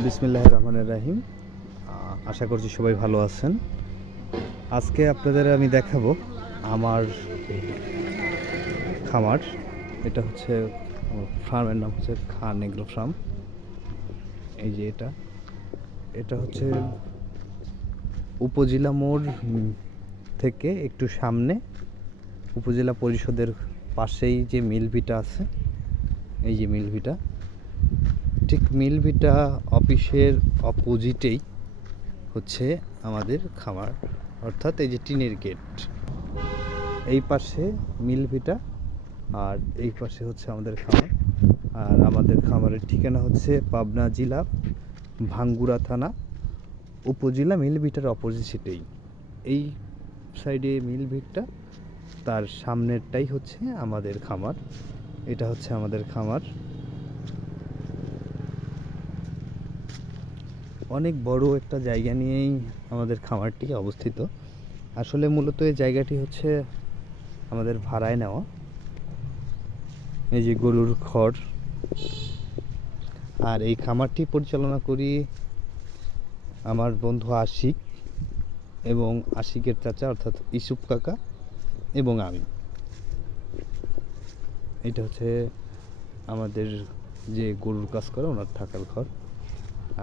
বিসমিল্লাহির রহমানির রহিম। আশা করছি সবাই ভালো আছেন। আজকে আপনাদের আমি দেখাবো আমার খামার। এটা হচ্ছে ফার্মের নাম হচ্ছে খান এগ্রো ফার্ম। এই যে এটা হচ্ছে উপজেলা মোড় থেকে একটু সামনে, উপজেলা পরিষদের পাশেই যে মিলভিটা আছে, এই যে মিলভিটা, ঠিক মিলভিটা অফিসের অপোজিটেই হচ্ছে আমাদের খামার, অর্থাৎ এই যে টিনের গেট। এই পাশে মিলভিটা আর এই পাশে হচ্ছে আমাদের খামার। আর আমাদের খামারের ঠিকানা হচ্ছে পাবনা জেলা ভাঙ্গুড়া থানা, উপজেলা মিলভিটার অপোজিটেই। এই সাইডে মিলভিটটা, তার সামনেরটাই হচ্ছে আমাদের খামার। এটা হচ্ছে আমাদের খামার। অনেক বড় একটা জায়গা নিয়েই আমাদের খামারটি অবস্থিত। আসলে মূলত এই জায়গাটি হচ্ছে আমাদের ভাড়ায় নেওয়া। এই যে গরুর খড়, আর এই খামারটি পরিচালনা করি আমার বন্ধু আশিক এবং আশিকের চাচা অর্থাৎ ইসুফ কাকা এবং আমি। এটা হচ্ছে আমাদের যে গরুর কাজ করে ওনার থাকার ঘর।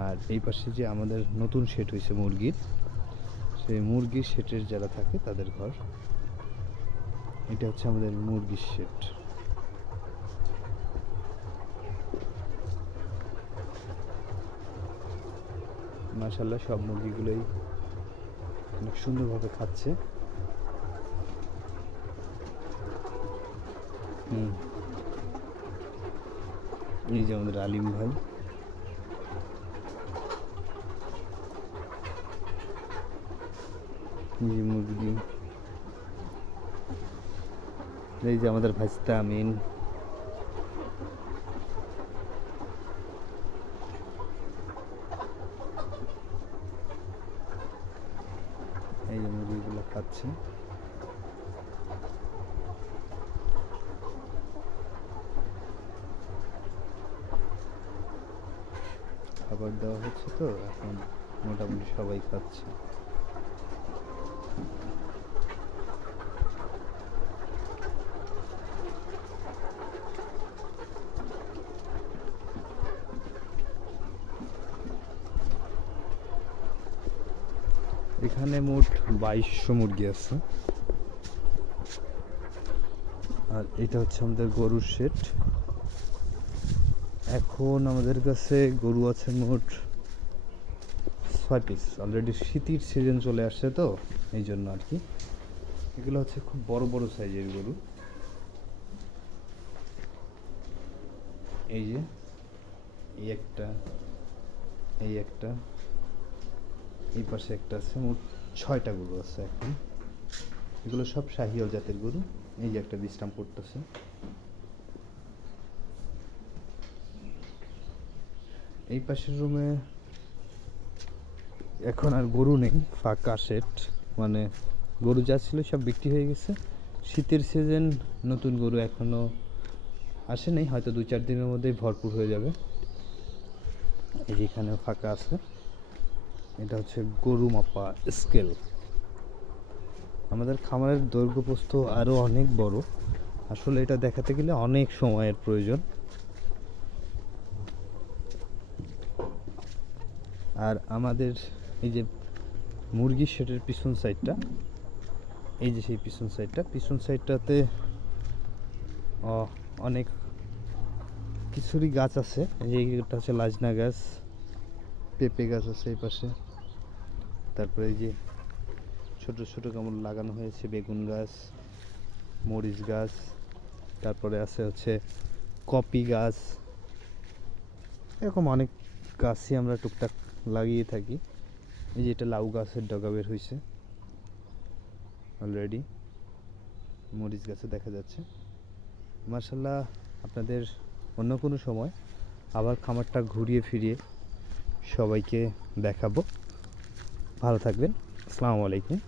আর এই পাশে যে আমাদের নতুন শেড হয়েছে মুরগির, সেই মুরগির শেডের যারা থাকে তাদের ঘর। এটা হচ্ছে আমাদের মুরগির শেড। মাশাআল্লাহ সব মুরগিগুলোই অনেক সুন্দরভাবে খাচ্ছে। এই যে আমাদের আলিম ভাই, এই যে মুরগি, এই যে আমাদের ভাইস্তা আমিন, এই যে মুরগিগুলো খাচ্ছে। খাবার দেওয়া হচ্ছে তো এখন মোটামুটি সবাই খাচ্ছে। এখানে মোট 2200 মুরগি আছে। আর এটা হচ্ছে আমাদের গরুর শেড। এখন আমাদের কাছে গরু আছে মোট 6 পিস। অলরেডি শীতের সিজন চলে আসছে তো এই জন্য আর কি। এগুলো হচ্ছে খুব বড় বড় সাইজের গরু। এই যে এই একটা, এই একটা, এই পাশে একটা আছে। মোট 6টা গরু আছে এখন। এগুলো সব শাহিওয়াল জাতের গরু। এই যে একটা বিশ্রাম করতেছে। এই পাশের রুমে এখন আর গরু নেই, ফাঁকা শেড। মানে গরু যা ছিল সব বিক্রি হয়ে গেছে। শীতের সিজন, নতুন গরু এখনো আসে নাই, হয়তো 2-4 দিনের মধ্যেই ভরপুর হয়ে যাবে। এই যে এখানেও ফাঁকা আছে। এটা হচ্ছে গরু মাপা স্কেল। আমাদের খামারের দৈর্ঘ্য প্রস্থ আরও অনেক বড়। আসলে এটা দেখাতে গেলে অনেক সময়ের প্রয়োজন। আর আমাদের এই যে মুরগির শেডের পিছন সাইডটা, এই যে সেই পিছন সাইডটাতে অনেক কিছুরই গাছ আছে। এইটা হচ্ছে লাজনা গাছ, পেঁপে গাছ আছে এই পাশে। তারপরে এই যে ছোট ছোট কেমন লাগানো হয়েছে বেগুন গাছ, মরিচ গাছ, তারপরে আছে হচ্ছে কপি গাছ। এরকম অনেক গাছই আমরা টুকটাক লাগিয়ে থাকি। এই যে এটা লাউ গাছের ডগা বের হয়েছে অলরেডি, মরিচ গাছও দেখা যাচ্ছে। মাশাআল্লাহ, আপনাদের অন্য কোনো সময় আবার খামারটা ঘুরিয়ে ফিরিয়ে সবাইকে দেখাবো। ভালো থাকবেন। আসসালামু আলাইকুম।